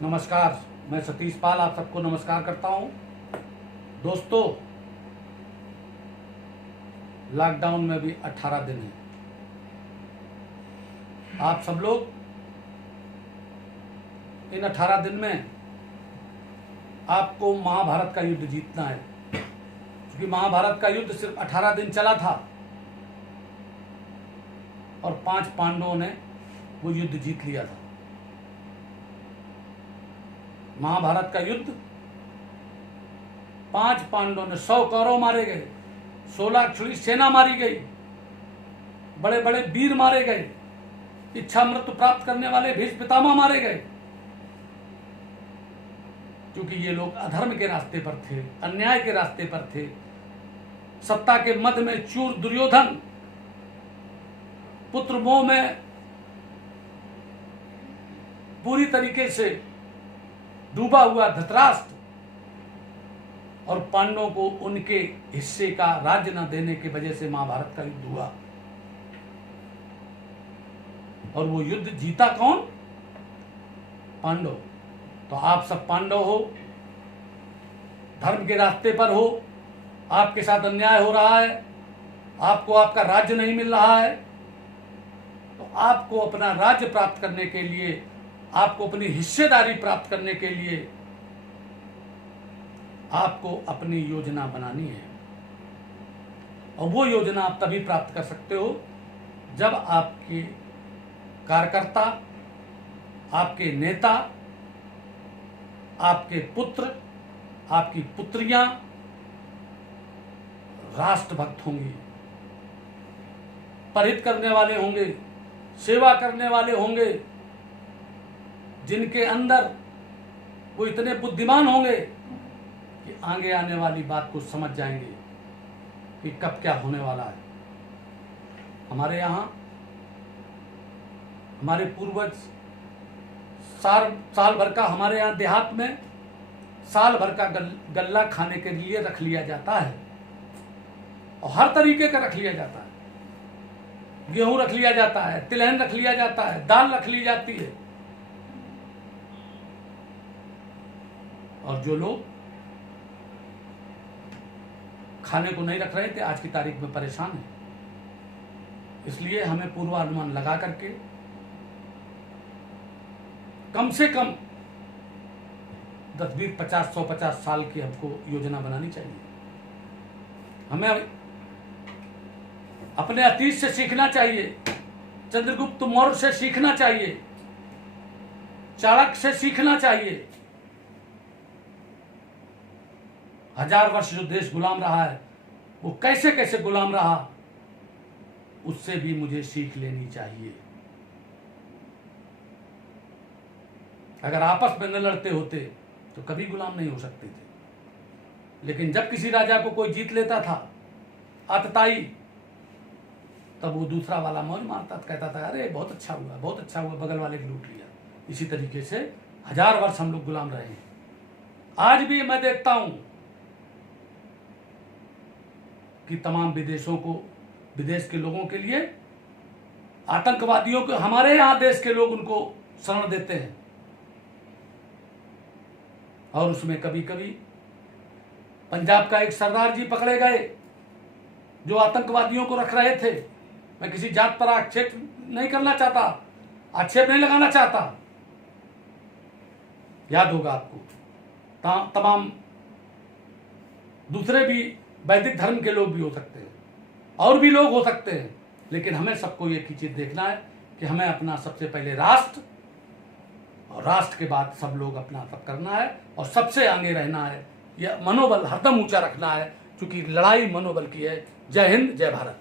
नमस्कार, मैं सतीश पाल आप सबको नमस्कार करता हूं। दोस्तों, लॉकडाउन में भी 18 दिन है। आप सब लोग इन 18 दिन में आपको महाभारत का युद्ध जीतना है, क्योंकि महाभारत का युद्ध सिर्फ 18 दिन चला था और 5 पांडवों ने वो युद्ध जीत लिया था। महाभारत का युद्ध 5 पांडवों ने 100 कौरव मारे गए, 16 अक्षौहिणी सेना मारी गई, बड़े बड़े वीर मारे गए, इच्छा मृत्यु प्राप्त करने वाले भीष्म पितामह मारे गए, क्योंकि ये लोग अधर्म के रास्ते पर थे, अन्याय के रास्ते पर थे। सत्ता के मद में चूर दुर्योधन, पुत्र मोह में पूरी तरीके से डूबा हुआ धृतराष्ट्र और पांडवों को उनके हिस्से का राज्य न देने की वजह से महाभारत का युद्ध हुआ। और वो युद्ध जीता कौन? पांडव। तो आप सब पांडव हो, धर्म के रास्ते पर हो, आपके साथ अन्याय हो रहा है, आपको आपका राज्य नहीं मिल रहा है, तो आपको अपना राज्य प्राप्त करने के लिए, आपको अपनी हिस्सेदारी प्राप्त करने के लिए आपको अपनी योजना बनानी है। और वो योजना आप तभी प्राप्त कर सकते हो जब आपके कार्यकर्ता, आपके नेता, आपके पुत्र, आपकी पुत्रियां राष्ट्रभक्त होंगे, परहित करने वाले होंगे, सेवा करने वाले होंगे, जिनके अंदर वो इतने बुद्धिमान होंगे कि आगे आने वाली बात को समझ जाएंगे कि कब क्या होने वाला है। हमारे यहाँ हमारे पूर्वज साल भर का, हमारे यहाँ देहात में साल भर का गल्ला खाने के लिए रख लिया जाता है, और हर तरीके का रख लिया जाता है। गेहूं रख लिया जाता है, तिलहन रख लिया जाता है, दाल रख ली जाती है। और जो लोग खाने को नहीं रख रहे थे, आज की तारीख में परेशान हैं। इसलिए हमें पूर्वानुमान लगा करके कम से कम 10, 20, 50, 150 साल की हमको योजना बनानी चाहिए। हमें अपने अतीत से सीखना चाहिए, चंद्रगुप्त मौर्य से सीखना चाहिए, चाणक्य से सीखना चाहिए। 1000 वर्ष जो देश गुलाम रहा है, वो कैसे कैसे गुलाम रहा, उससे भी मुझे सीख लेनी चाहिए। अगर आपस में न लड़ते होते तो कभी गुलाम नहीं हो सकते थे। लेकिन जब किसी राजा को कोई जीत लेता था आतताई, तब वो दूसरा वाला मौज मारता था, कहता था अरे बहुत अच्छा हुआ, बहुत अच्छा हुआ, बगल वाले को लूट लिया। इसी तरीके से 1000 वर्ष हम लोग गुलाम रहे हैं। आज भी मैं देखता हूं कि तमाम विदेश के लोगों के लिए आतंकवादियों को हमारे यहां देश के लोग उनको शरण देते हैं। और उसमें कभी कभी पंजाब का एक सरदार जी पकड़े गए जो आतंकवादियों को रख रहे थे। मैं किसी जात पर आक्षेप नहीं करना चाहता, आक्षेप नहीं लगाना चाहता। याद होगा आपको, तमाम दूसरे भी वैदिक धर्म के लोग भी हो सकते हैं, और भी लोग हो सकते हैं, लेकिन हमें सबको एक ही चीज देखना है कि हमें अपना सबसे पहले राष्ट्र, और राष्ट्र के बाद सब लोग अपना सब करना है, और सबसे आगे रहना है। यह मनोबल हरदम ऊंचा रखना है, क्योंकि लड़ाई मनोबल की है। जय हिंद, जय भारत।